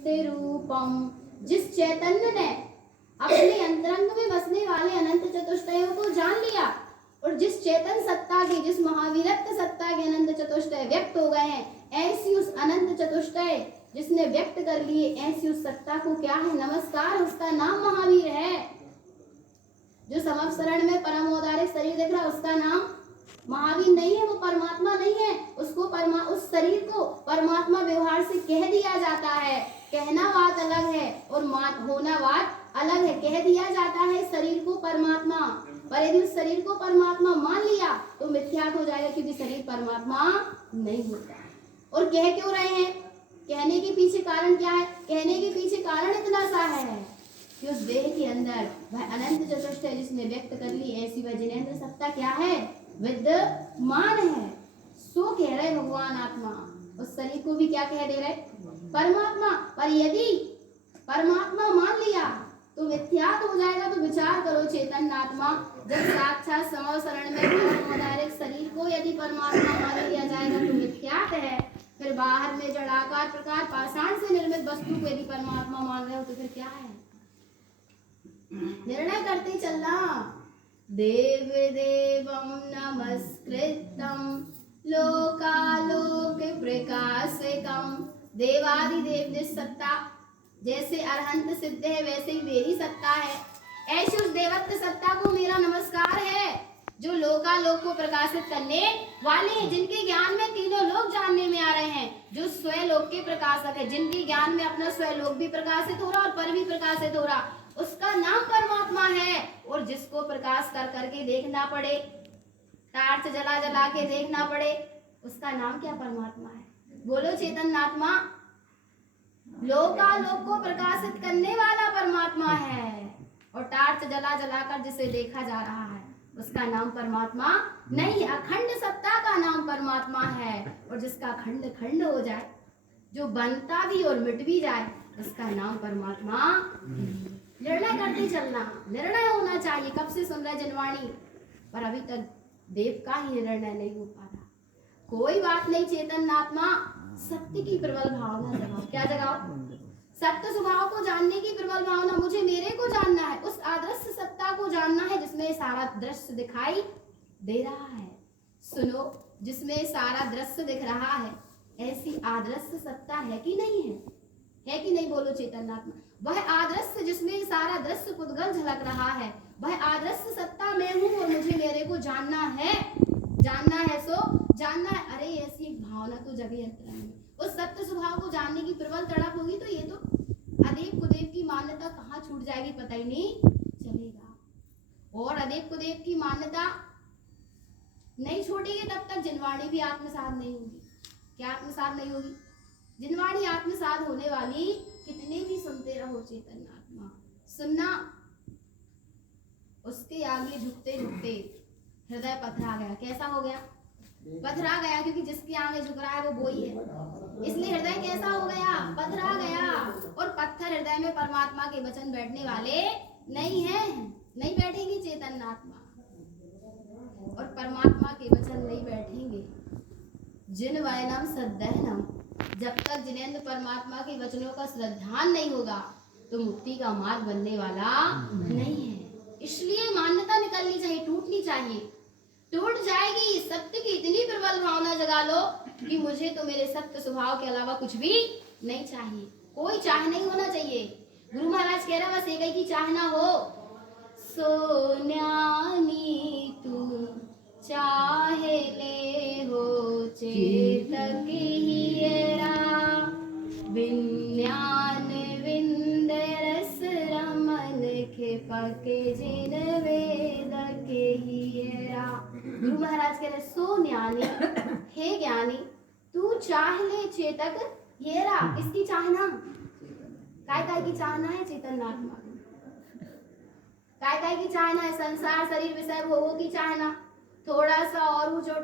चित्त रूपम, जिस चैतन्य ने अपने अंतरंग में बसने वाले अनंत चतुष्टयों को जान लिया और जिस चेतन सत्ता के, जिस महाविरक्त सत्ता के अनंत चतुष्टय व्यक्त हो गए हैं, ऐसी उस अनंत चतुष्टय जिसने व्यक्त कर लिए, ऐसी उस सत्ता को क्या है नमस्कार, उसका नाम महावीर है। जो समवसरण में परम औदारिक शरीर दिख रहा है उसका नाम महावीर नहीं है, वो परमात्मा नहीं है। उसको उस शरीर को परमात्मा व्यवहार से कह दिया जाता है। कहना बात अलग है और होना बात अलग है। कह दिया जाता है शरीर को परमात्मा, पर यदि उस शरीर को परमात्मा मान लिया तो मिथ्यात्व हो जाएगा, क्योंकि शरीर परमात्मा नहीं होता है। और कह क्यों रहे हैं? कहने के पीछे कारण क्या है? कहने के पीछे कारण इतना सा है कि उस देह के अंदर वह अनंत चतुष्टय जिसने व्यक्त कर ली, ऐसी वह जिनेंद्र सत्ता क्या है? विद्यमान है। सो कह रहे भगवान आत्मा, उस शरीर को भी क्या कह दे रहे? परमात्मा। पर यदि परमात्मा मान लिया तो मिथ्यात्व हो जाएगा। तो विचार करो चेतन आत्मा, जब साक्षात समवसरण में परमाधारिक शरीर को यदि परमात्मा मान लिया जाएगा तो मिथ्यात्व है। फिर बाहर में जड़ाकार प्रकार पाषाण से निर्मित वस्तु को यदि परमात्मा मान रहे हो तो फिर क्या है? निर्णय करते चलना। देव देवं नमस्कृतं लोकालोक प्रकाशकं, देवादिदेव जिस सत्ता जैसे अरहंत सिद्ध है वैसे ही मेरी सत्ता है। ऐसी उस देवत्व सत्ता को मेरा नमस्कार है जो लोकालोक को प्रकाशित करने वाले हैं, जिनके ज्ञान में तीनों लोग जानने में आ रहे हैं, जो स्वयं के प्रकाशक है, जिनके ज्ञान में अपना स्वयं भी प्रकाशित हो रहा और पर भी प्रकाशित हो रहा, उसका नाम परमात्मा है। और जिसको प्रकाश कर करके देखना पड़े, टार्च जला जला के देखना पड़े, उसका नाम क्या? परमात्मा है। बोलो चेतन आत्मा, लोकालोक को प्रकाशित करने वाला परमात्मा है और टार्च जला जला कर जिसे देखा जा रहा है उसका नाम परमात्मा नहीं है। अखंड सत्ता का नाम परमात्मा है। और जिसका खंड खंड हो जाए, जो बनता भी और मिट भी जाए, उसका नाम परमात्मा। निर्णय करते चलना, निर्णय होना चाहिए। कब से सुन रहे जनवाणी, पर अभी तक देव का ही निर्णय नहीं हो पा रहा। कोई बात नहीं चेतन आत्मा, सत्य की प्रबल भावना जगाओ। क्या जगाओ? सत्य स्वभाव को जानने की प्रबल भावना। मुझे मेरे को जानना है, उस आदर्श सत्ता को जानना है जिसमें सारा दृश्य दिखाई दे रहा है। सुनो, जिसमें सारा दृश्य दिख रहा है, ऐसी आदर्श सत्ता है कि नहीं है? है कि नहीं? बोलो चेतन आत्मा। वह आदर्श जिसमें सारा दृश्य पुद्गल झलक रहा है, वह आदर्श सत्ता मैं हूँ और मुझे मेरे को जानना है। जानना है सो जानना है। अरे ऐसी एक भावना तो जगे अंतरंग में। उस सत्य स्वभाव को जानने की प्रबल तड़प होगी तो ये तो अदेव कुदेव की मान्यता कहाँ छूट जाएगी पता ही नहीं चलेगा। और अदेव कुदेव की मान्यता नहीं छूटेगी तब तक जिनवाणी भी आत्मसात नहीं होगी। क्या आत्मसात नहीं होगी? जिनवाणी आत्मसात होने वाली। कितने भी सुनते रहो चेतन आत्मा, सुनना। उसके आगे झुकते झुकते हृदय पथरा गया। कैसा हो गया? पथरा गया, क्योंकि जिसके आगे झुक रहा है वो ही है। इसलिए हृदय कैसा हो गया? पथरा गया। और पत्थर हृदय में परमात्मा के वचन बैठने वाले नहीं है, नहीं बैठेंगे चेतन आत्मा। और परमात्मा के वचन नहीं बैठेंगे। जिन वैनम सद्दहनम, जब तक जिनेंद्र परमात्मा के वचनों का श्रद्धान नहीं होगा तो मुक्ति का मार्ग बनने वाला नहीं है। इसलिए मान्यता निकलनी चाहिए, टूटनी चाहिए। टूट जाएगी। सत्य की इतनी प्रबल भावना जगा लो कि मुझे तो मेरे सत्य स्वभाव के अलावा कुछ भी नहीं चाहिए। कोई चाह नहीं होना चाहिए। गुरु महाराज कह रहे बस एक ही की चाहना हो। सोन्यानी तू चाहे ले हो चेतक हीरा, विज्ञान विंद रस रमन खेपक जिन वेद के हीरा। गुरु महाराज कह रहे सो ज्ञानी, हे ज्ञानी, तू चाह ले चेतक हीरा। इसकी चाहना काय की चाहना है चेतन आत्मा? काय की चाहना है? संसार शरीर विषय भोगों की चाहना। थोड़ा सा और ऊंचा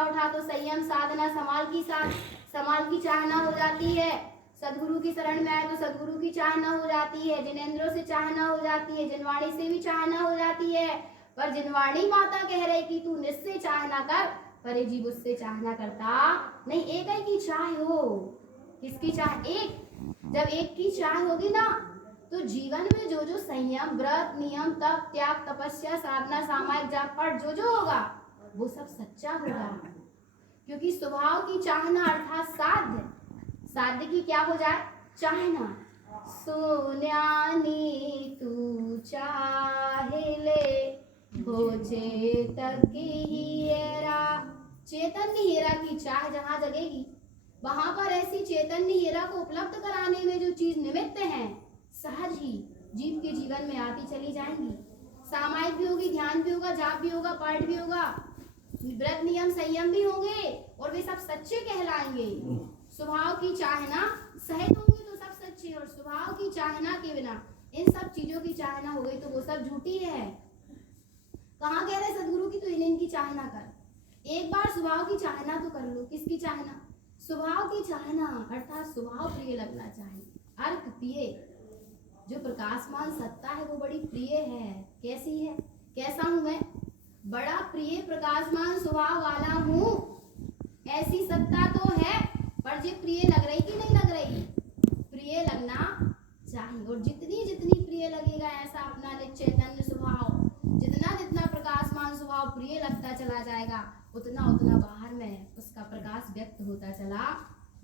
उठा तो संयम साधना समाल की चाहना हो जाती है। सदगुरु की शरण में आए तो सदगुरु की चाहना हो जाती है। जिनेंद्रों से चाहना हो जाती है। जिनवाणी से भी चाहना हो जाती है। पर जिनवाणी माता कह रही कि तू निश्चय चाहना कर, पर ये जीव उससे चाहना करता नहीं। एक ही की चाह हो। किसकी चाह? एक जब एक की चाह होगी ना, तो जीवन में जो जो संयम, व्रत, नियम, तप, त्याग, तपस्या, साधना, सामायिक जाप पाठ जो होगा वो सब सच्चा होगा। क्योंकि स्वभाव की चाहना अर्थात साध्य, साध्य की क्या हो जाए? चाहना। सोन्यानी तू चाहिले हो चेतक हीरा। चैतन्य हीरा की चाह जहाँ जगेगी, वहां पर ऐसी चैतन्य हीरा को उपलब्ध कराने में जो चीज निमित्त है, सहज ही जीव के जीवन में आती चली जाएंगी। सामायिक भी होगी, ध्यान भी होगा, जाप भी होगा, पाठ भी होगा, व्रत नियम संयम भी होंगे और वे सब सच्चे कहलाएंगे। स्वभाव की चाहना सहित होंगे तो सब सच्चे, और स्वभाव की चाहना के बिना इन सब चीजों की चाहना हो गई तो वो सब झूठी है। कहाँ कह रहे सदगुरु की तू इनकी चाहना कर, एक बार स्वभाव की चाहना तो कर लो। किसकी चाहना? स्वभाव की चाहना अर्थात स्वभाव प्रिय लगना चाहिए। अर्थ प्रिय, जो प्रकाशमान सत्ता है वो बड़ी प्रिय है। कैसी है? कैसा हूं मैं? बड़ा प्रिय प्रकाशमान स्वभाव वाला हूँ। ऐसी सत्ता तो है, पर जो प्रिय लग रही कि नहीं लग रही? प्रिय लगना चाहिए। और जितनी जितनी प्रिय लगेगा ऐसा अपना चैतन्य स्वभाव, जितना जितना प्रकाशमान स्वभाव प्रिय लगता चला जाएगा, उतना उतना बाहर में उसका प्रकाश व्यक्त होता चला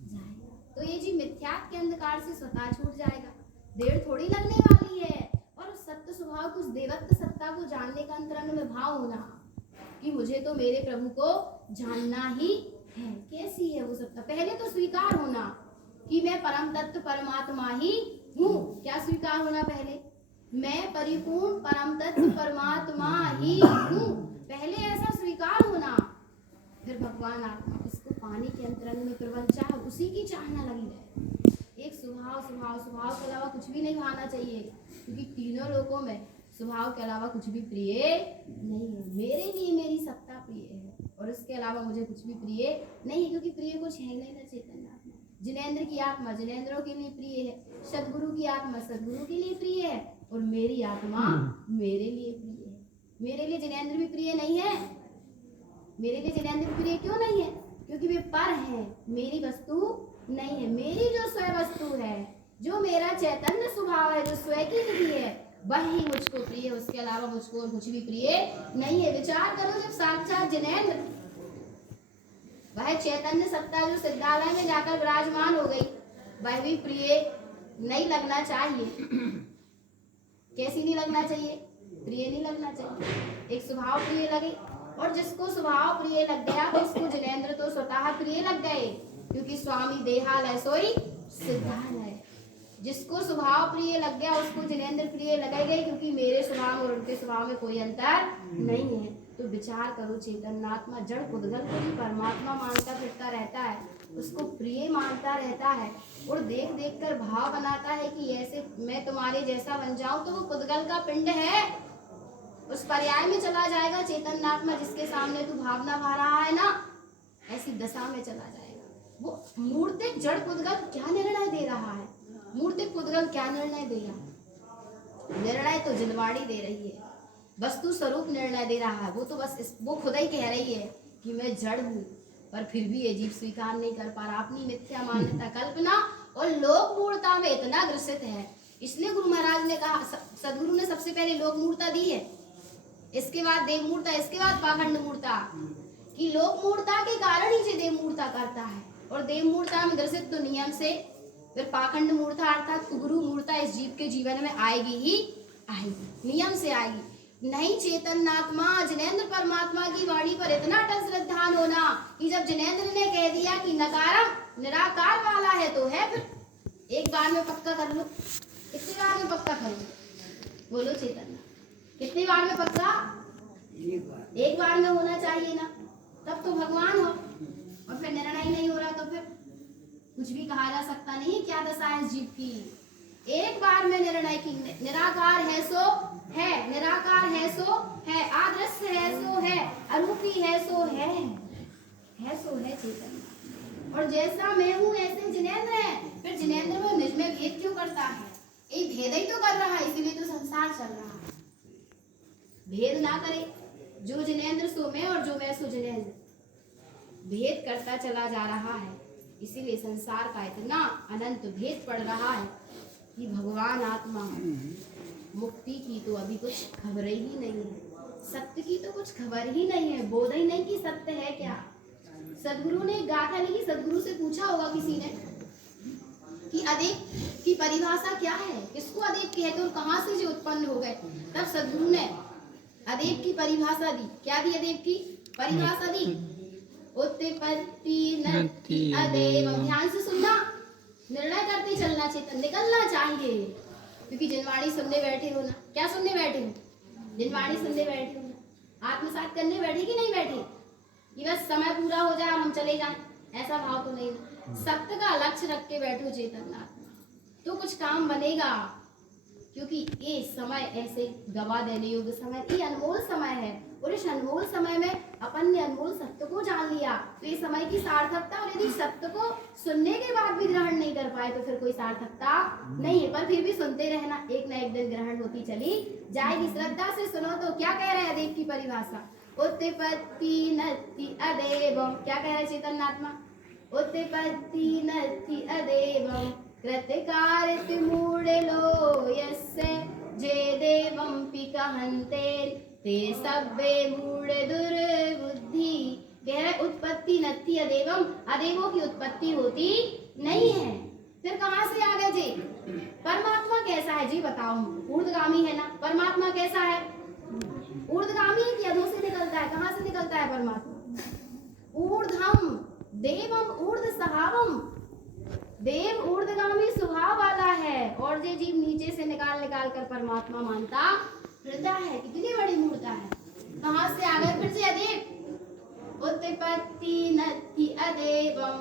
जाएगा। तो ये जी मिथ्यात्व के अंधकार से स्वतः छूट जाएगा, देर थोड़ी लगने वाली है। और उस सत्य स्वभाव को, उस देवत्व सत्ता को जानने का अंतरंग में भाव होना कि मुझे तो मेरे प्रभु को जानना ही है। कैसी है वो सत्ता? पहले तो स्वीकार होना कि मैं परम तत्व परमात्मा ही हूँ। क्या स्वीकार होना? पहले मैं परिपूर्ण परम तत्व परमात्मा ही हूँ, पहले ऐसा स्वीकार होना। फिर भगवान आत्मा इसको पाने के अंतरंग में प्रवंचा, उसी की चाहना लगी रहे। एक स्वभाव स्वभाव स्वभाव के अलावा कुछ भी नहीं भाना चाहिए, क्योंकि तीनों लोकों में स्वभाव के अलावा कुछ भी प्रिय नहीं है। मेरे लिए मेरी सत्ता प्रिय है और इसके अलावा मुझे कुछ भी प्रिय नहीं, क्योंकि प्रिय कुछ है नहीं ना चैतन्य आत्मा। जिनेंद्र की आत्मा जिनेंद्रों के लिए प्रिय है, सदगुरु की आत्मा सदगुरु के लिए प्रिय है, और मेरी आत्मा मेरे लिए प्रिय है। मेरे लिए जिनेंद्र भी प्रिय नहीं है। मेरे लिए जिनेंद्र प्रिय क्यों नहीं है? क्योंकि वे पर है, मेरी वस्तु नहीं है। मेरी जो स्वयं वस्तु है, जो मेरा चैतन्य स्वभाव है, जो स्वयं की निधि है, वही मुझको प्रिय है। उसके अलावा मुझको और कुछ भी प्रिय नहीं है। विचार करो, जब साक्षात जिनेंद्र, वह चैतन्य सत्ता जो सिद्धालय में जाकर विराजमान हो गई, वह भी प्रिय नहीं लगना चाहिए। कैसी नहीं लगना चाहिए? प्रिय नहीं लगना चाहिए। एक स्वभाव प्रिय लगे, और जिसको स्वभाव प्रिय लग गया तो उसको जिनेंद्र तो स्वतः प्रिय लग गए, क्योंकि स्वामी देहालय सोई सिद्धालय। जिसको स्वभाव प्रिय लग गया उसको जिनेंद्र प्रिय लगे गए, क्योंकि मेरे स्वभाव और उनके स्वभाव में कोई अंतर नहीं है। तो विचार करो, चैतन्यात्मा जड़ पुद्गल को भी परमात्मा मानता फिरता रहता है, उसको प्रिय मानता रहता है, और देख देख कर भाव बनाता है कि ऐसे मैं तुम्हारे जैसा बन जाऊं। तो वो पुद्गल का पिंड है, उस पर्याय में चला जाएगा। चैतन्यात्मा जिसके सामने तू भावना भा रहा है ना, ऐसी दशा में चला जाएगा। वो मूर्तिक जड़ पुद्गल क्या निर्णय दे रहा है? मूर्तिक पुद्गल क्या निर्णय देगा? निर्णय तो जिनवाड़ी दे रही है, वस्तु स्वरूप निर्णय दे रहा है। वो तो बस वो खुद ही कह रही है कि मैं जड़ हूँ, पर फिर भी ये जीव स्वीकार नहीं कर पा रहा। अपनी मिथ्या मान्यता, कल्पना और लोक मूर्ता में इतना ग्रसित है। इसलिए गुरु महाराज ने कहा, सदगुरु ने सबसे पहले लोक मूर्ता दी है, इसके बाद देव मूर्ता, इसके बाद पाखंड मूर्ता। कि लोक मूर्ता के कारण ही से देव मूर्ता करता है, और देव मूर्ता में ग्रसित तो नियम से, फिर पाखंड मूर्ता अर्थात गुरु मूर्ता इस जीव के जीवन में आएगी ही आएगी, नियम से आएगी। नहीं चैतन्यात्मा जिनेंद्र परमात्मा की वाणी पर इतना अटल श्रद्धान होना कि जब जिनेंद्र ने कह दिया कि नकारम निराकार वाला है तो है, फिर एक बार में पक्का कर लो। कितनी बार में पक्का करो? बोलो चैतन्य, कितनी बार में पक्का? एक बार में होना चाहिए ना, तब तो भगवान हो। और फिर निर्णय नहीं हो रहा तो फिर कुछ भी कहा जा सकता नहीं। क्या दशा है इस जीव की? एक बार में निर्णय की, निराकार है सो है, निराकार है सो है, आदृश्य है सो है, अरूपी है सो है सो है चैतन्य। और जैसा मैं हूँ ऐसे जिनेंद्र है। फिर जिनेंद्र में निज में भेद क्यों करता है? ये भेद ही तो कर रहा है, इसीलिए तो संसार चल रहा है। भेद ना करे, जो जिनेंद्र सो मैं और जो मैं सो जिनेंद्र, भेद करता चला जा रहा है। इसीलिए संसार का इतना अनंत भेद पड़ रहा है कि भगवान आत्मा मुक्ति की तो अभी कुछ खबर ही नहीं है, सत्य की तो कुछ खबर ही नहीं है, बोध ही नहीं कि सत्य है क्या। सदगुरु ने गाथा लिखी, सदगुरु से पूछा होगा किसी ने कि अदेव की परिभाषा क्या है, किसको अदेव कहते और कहाँ से जो उत्पन्न हो गए। तब सदगुरु ने अदेव की परिभाषा दी। क्या दी? अदेव की परिभाषा दी, उत्पत्ति नत्ति अदेव। ध्यान से सुनना, निर्णय करते चलना चाहिए, निकलना चाहिए, क्योंकि जिनवाणी सुनने बैठे हो ना। क्या सुनने बैठे हो? जिनवाणी सुनने बैठे हो ना, आत्मसात करने बैठे कि नहीं बैठे कि बस समय पूरा हो जाए हम चले जाएं, ऐसा भाव तो नहीं। सत्य का लक्ष्य रख के बैठो चेतन आत्मा, तो कुछ काम बनेगा, क्योंकि ये समय ऐसे गवा देने योग्य समय, ये अनमोल समय है। और इस अनमोल समय में अपन ने अनमोल सत्य को जान लिया तो ये समय की सार्थकता। और यदि सत्य को सुनने के बाद भी ग्रहण नहीं कर पाए तो फिर कोई सार्थकता नहीं है। पर फिर भी सुनते रहना, एक ना एक दिन ग्रहण होती चली जाएगी। श्रद्धा से सुनो तो क्या कह रहे हैं अदेव की परिभाषा? उत्पत्ति नत्ति अदेव। क्या कह रहे चेतन आत्मा? उत्पत्ति नत्ति अदेव कृतकार्यति मूढलो यस्य जे देवं पिकहन्ते ते सब्बे मूढ़ दुर्बुद्धि। कह रहे उत्पत्ति नत्ति अदेवम, अदेवों की उत्पत्ति होती नहीं है। फिर कहाँ से आ गए जी? परमात्मा कैसा है जी बताओ? ऊर्ध्वगामी है ना। परमात्मा कैसा है? ऊर्ध्वगामी है कि अधो से निकलता है? कहाँ से निकलता है परमात्मा? ऊर्ध्वम देवम ऊर्ध्व सहावम। देव ऊर्ध्वगामी स्वभाव वाला है और ये जीव नीचे से निकाल निकाल कर परमात्मा मानता हृदय है। कितनी बड़ी मूर्ता है। कहाँ से आ गए फिर से अदेव? उत्पत्ति नत्ति अदेवम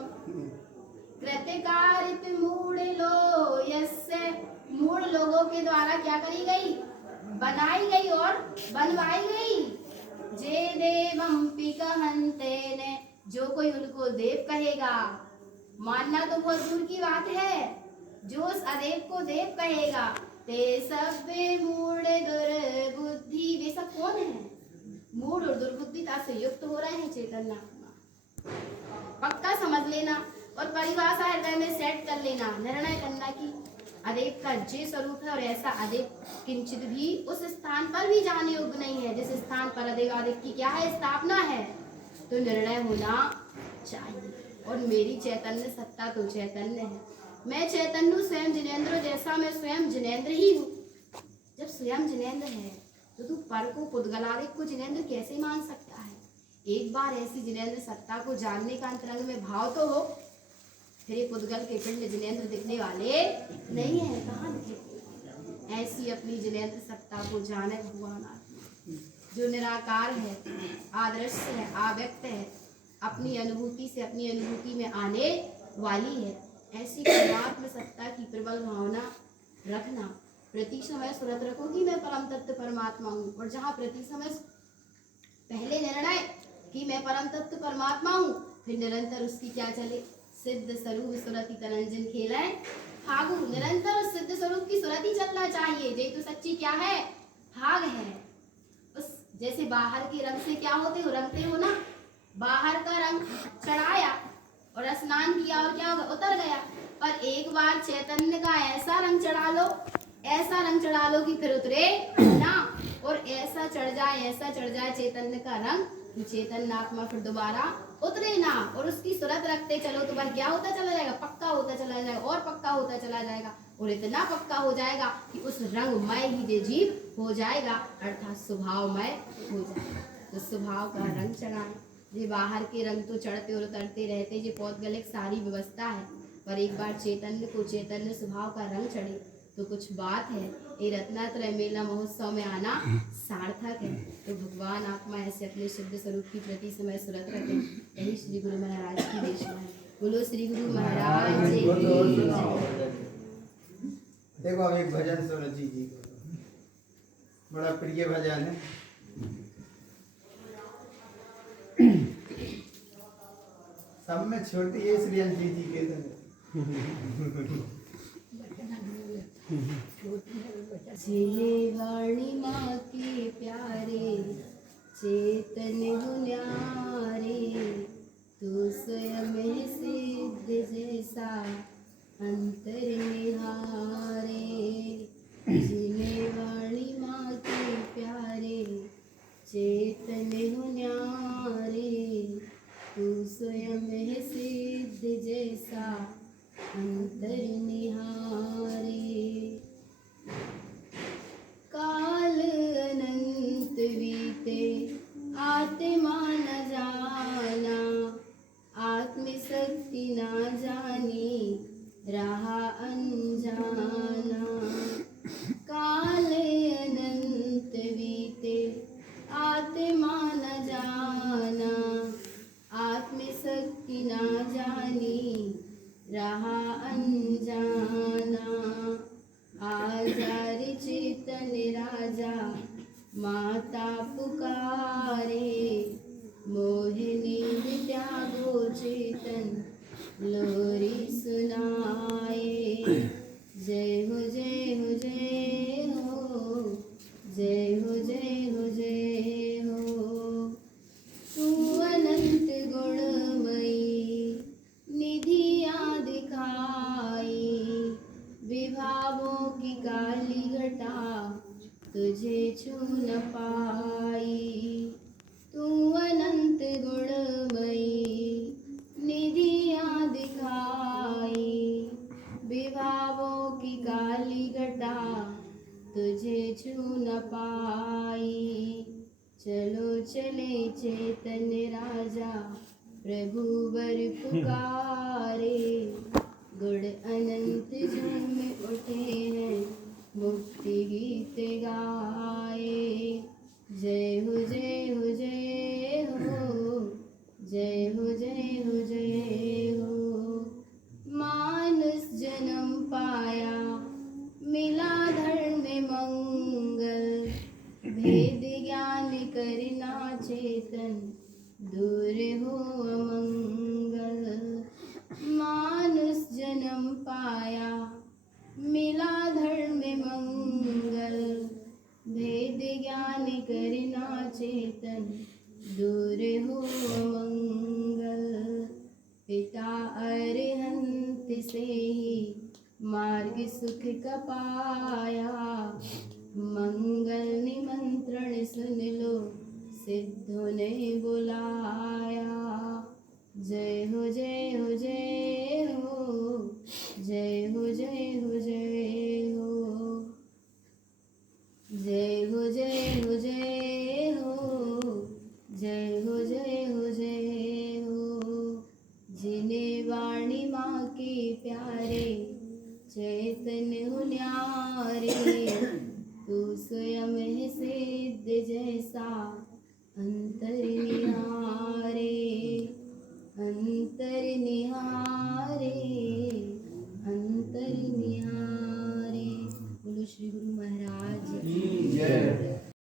कृतकार्यति मूढ़लो यस्य। मूढ़ लोगों के द्वारा क्या करी गई? बनाई गई और बनवाई गई। जे देवम पिकहन्ते ने, जो कोई उनको देव कहेगा, मानना तो बहुत दूर की बात है, जो उस अदेव को देव कहेगा, ते सब्बे मूढ़ दुर्बुद्धि। वे सब कौन है? मूढ़ और दुर्बुद्धिता से युक्त हो रहे हैं चेतन आत्मा। पक्का समझ लेना और परिभाषा हृदय में सेट कर लेना, निर्णय करना कि अदेव का जे स्वरूप है और ऐसा अदेव किंचित भी उस स्थान पर भी जाने योग्य नहीं है जिस स्थान पर अदेव की क्या है? स्थापना है। तो निर्णय होना चाहिए। और मेरी चैतन्य सत्ता तो चैतन्य है, मैं चैतन्य स्वयं जिनेंद्र जैसा मैं स्वयं जिनेंद्र ही हूँ। जब स्वयं जिनेंद्र है तो तू पर को पुद्गलादिक को जिनेंद्र कैसे मान सकता है? एक बार ऐसी जिनेंद्र सत्ता को जानने का अंतरंग में भाव तो हो, फिर ये पुद्गल के पिंड जिनेंद्र दिखने वाले नहीं है। कहाँ दिखे? ऐसी अपनी जिनेंद्र सत्ता को जाने भगवान आत्मा, जो निराकार है, आदर्श है, आव्यक्त है, अपनी अनुभूति से अपनी अनुभूति में आने वाली है। ऐसी परमात्म सत्ता की प्रबल भावना रखना। प्रति समय सुरत रखो कि मैं परम तत्व परमात्मा हूँ। और जहाँ प्रति समय पहले निर्णय कि मैं परम तत्व परमात्मा हूँ, फिर निरंतर उसकी क्या चले? सिद्ध स्वरूप सुरति तनंजन खेले फागु। निरंतर उस सिद्ध स्वरूप की सुरति चलना चाहिए। ये तो सच्ची क्या है? फाग है। उस जैसे बाहर के रंग से क्या होते हो? रंगते हो ना। बाहर का रंग चढ़ाया और स्नान किया और क्या होगा? उतर गया। पर एक बार चैतन्य का ऐसा रंग चढ़ा लो, ऐसा रंग चढ़ा लो कि फिर उतरे ना। और ऐसा चढ़ जाए चैतन्य का रंग कि चैतन्य आत्मा फिर दोबारा उतरे ना। और उसकी सूरत रखते चलो तो वह क्या होता चला जाएगा? पक्का होता चला जाएगा और पक्का होता चला जाएगा और इतना पक्का हो जाएगा कि उस रंगमय ही जे जीव हो जाएगा, अर्थात स्वभावमय हो जाएगा। तो स्वभाव का रंग चढ़ाए। ये बाहर के रंग तो चढ़ते और उतरते रहते, ये पौधगलिक सारी व्यवस्था है। पर एक बार चैतन्य को चैतन्य स्वभाव का रंग चढ़े तो कुछ बात है। ये रत्नात्रय मेला महोत्सव में आना सार्थक है। तो भगवान आत्मा ऐसे अपने शुद्ध स्वरूप की प्रति समय सुरत रखें। यही श्री गुरु महाराज की देशना है। बोलो श्री गुरु महाराज जी की जय। देखो अब एक भजन सुनो जी जी को, बड़ा प्रिय भजन है। सब में छोटी है इसलिए जी जी के जिले वाणी माँ के प्यारे चेतन गुन्यारे, तू स्वयं सिद्ध अनजाना, काले अनंत बीते आत्मा न जाना, आत्मशक्ति ना जानी रहा अनजाना। आजार चेतन राजा माता पुकारे, मोहिनी त्यागो चेतन लोरी सुनाए। जय हो जय हो जय हो, जय हो जय हो जय हो। तू अनंत गुणमयी निधियाँ दिखाई, विभावों की काली घटा तुझे छू न पाई। तू अनंत गुणमयी निधियाँ दिखाई, विभावों की काली घटा तुझे छू न पाई। चलो चले चेतन राजा प्रभु वर पुकारे, गुण अनंत झूम उठे हैं मुक्ति गीत गाए। जय हो जय हो जय हो, जय हो जय हो जय हो। मानुष जन्म पाया मिला धर्म में मंगल, भेद ज्ञान करना चेतन दूर हो अमंगल। मानुष जन्म पाया मिला धर्म में मंगल, भेद ज्ञान करना चेतन दूर हो अमंगल। पिता अरिहंत से ही मार्ग सुख का पाया, मंगल निमंत्रण सुन लो सिद्धों ने बुलाया। जय हो जय हो जय हो, जय हो जय हो जय हो, जय हो जय हो जय हो, जय हो जय हो जय हो। जिन्हें वाणी माँ के प्यारे चैतन्य हो न्यारे, तू स्वयं है सिद्ध जैसा अंतर निहारे।